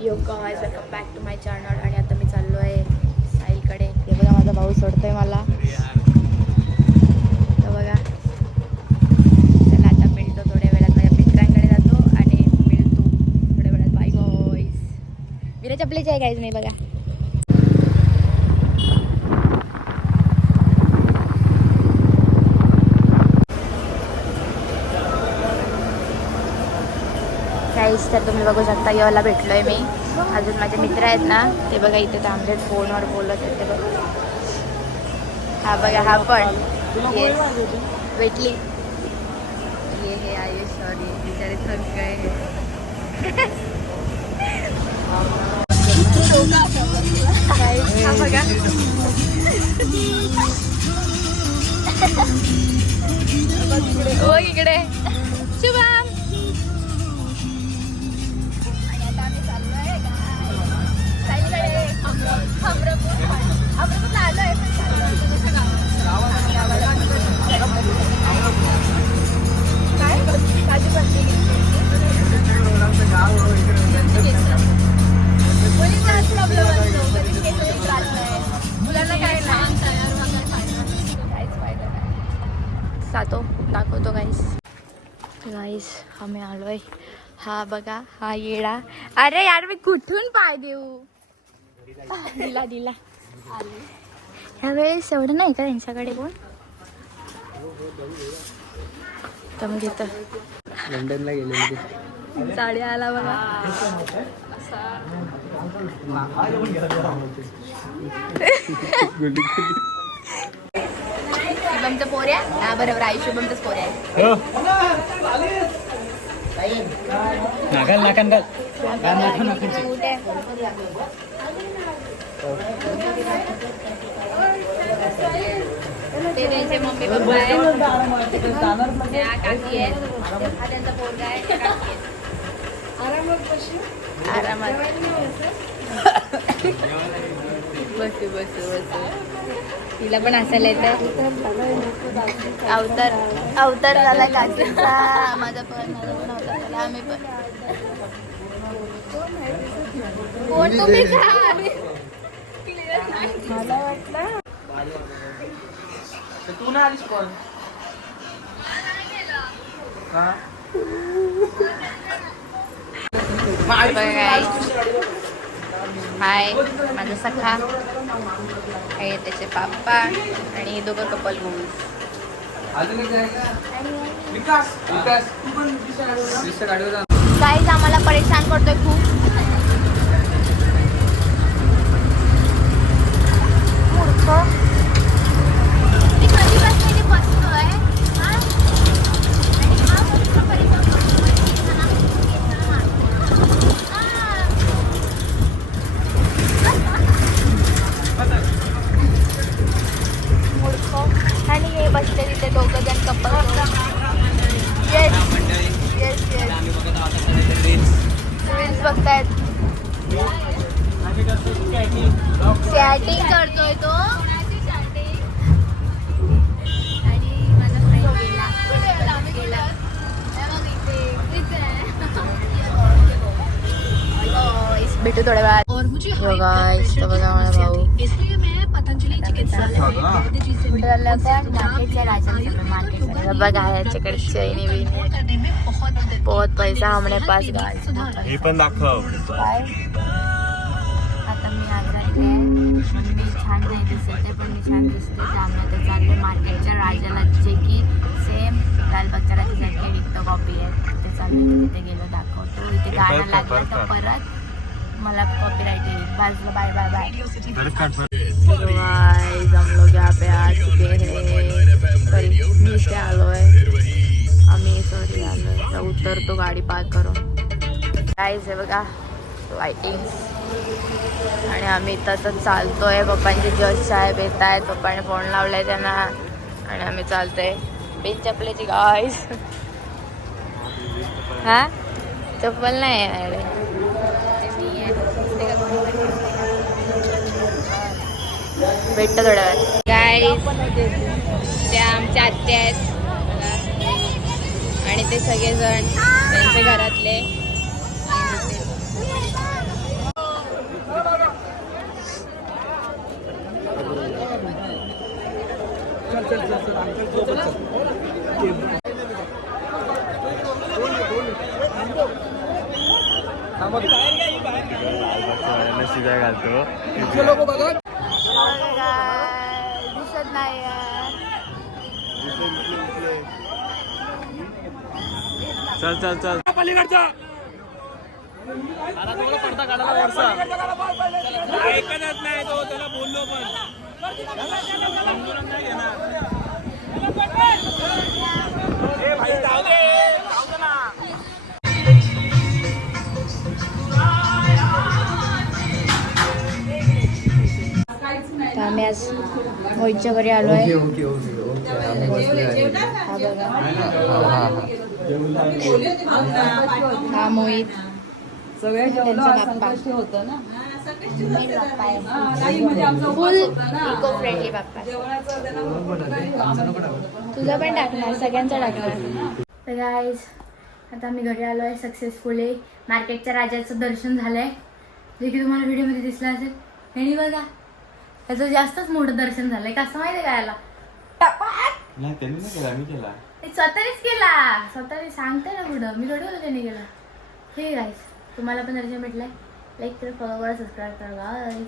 Yo guys welcome back to my channel. आणि आता मी चाललो आहे साहिलकडे. हे बघा माझा भाऊ सोडतोय मला. तर बघा चला आता मिळतो थोड्या वेळात. माझ्या मित्रांकडे जातो आणि मिळतो थोड्या वेळात. Bye guys. बिना चपलीचे आहे गाइस मी बघा. गाइस तर तुम्ही बघू शकता याला भेटलोय मी. अजून माझे मित्र आहेत ना ते बघा इथे थांबलेत फोनवर बोलत आहेत ते बघा. हा बघा हा पण येस भेटली. ये हे आयुष सॉरी बिचारे थक गए. हा बघा हो इकडे शुभम. सातो दाखवतो गाईस आम्ही आलोय. हा बघा हा येडा. अरे यार मी कुठून पाय देऊ. दिला दिला. ह्यावेळेस एवढं नाही का त्यांच्याकडे कोण. कमी घेत लंडनला गेले साडी आला बघा. शुभमचं पोऱ्या हा बरोबर आहे. शुभमचंच पोऱ्या आहे. ते त्यांचे मम्मी पप्पा आहेत. त्या काकी आहेत. हा त्यांचा पोरगा आहे. आरामात बसू बसू बसू. तिला पण हसायला येतं. अवतार झाला काकीचा. माझा पण अवतार झाला. आम्ही पण कोण तुम्ही का मला वाटलं तू ना आलीस कोण हाय माझा सखा आहे. त्याचे पाप्पा आणि दोघं कपल मूव्हीज. काहीच आम्हाला परेशान करतोय खूप. मूर्ख कधीपासून बसतोय. आणि हे बसले तिथे दोघं जण couple. Yes yes yes reels बघतायत. चॅटिंग करतोय तो. आणि माझा फ्रेंड गेला. भेटू थोड्या वेळात. बघा माझा भाऊ बघा याच्याकडे चैनी बिनी बहुत पैसा हमने पास. हे पण दाखव. आता मी आजारी मी छान नाही दिसते पण मी छान दिसते. त्यामुळे ते चालले मार्केटच्या राजाला जे की सेम लालबागच्या राजासारखी डिक्टो कॉपी आहे. ते चालले तिथे गेलो दाखवतो. इथे गाणं लागलं तर परत मला कॉपीराइट येईल. बाजूला बाय बाय बाय. हम लोग यहाँ पे आ चुके हैं. सॉरी मी इथे आलोय. आम्ही सॉरी आलोय. उतरतो गाडी पार्क करून. गाईज हे बघा लाइटिंग. आणि आम्ही इथं चालतोय. पप्पांचे जज साहेब येत आहेत. पप्पाने फोन लावलाय त्यांना आणि आम्ही चालतोय बिन चपलेची. गाईज हा चप्पल नाही आहे. भेटतो थोड्या वेळ. गाईज त्या आमच्या आत्या आहेत आणि ते सगळेजण त्यांच्या घरातले. शिव्या घालतो दिसत नाही चल चल चल पलीकडचा पडता काढायला वरचा ऐकतच नाही तो त्याला बोललो पण नाही घेणार भाई जाऊ दे ना आम्ही आज मोहितच्या घरी आलोय हा मोहित फुल इको फ्रेंडली बाप्पा तुझा पण टाकणार सगळ्यांचा टाकणार. तर गाईज आता आम्ही घरी आलो आहे सक्सेसफुली. मार्केटच्या राजाचं दर्शन झालंय जे की तुम्हाला व्हिडिओमध्ये दिसलं असेल. आणि बघा त्याचं जास्तच मोठं दर्शन झालंय. कसं माहिती का याला नाही त्यांनी नाही केला मी केला स्वतःनेच केला. स्वतःने सांगते ना पुढं मी थोडी त्याने केला. हे गाईज तुम्हाला पण दर्शन भेटलंय. लाईक करा फॉलो करा सबस्क्राईब करा गाईज.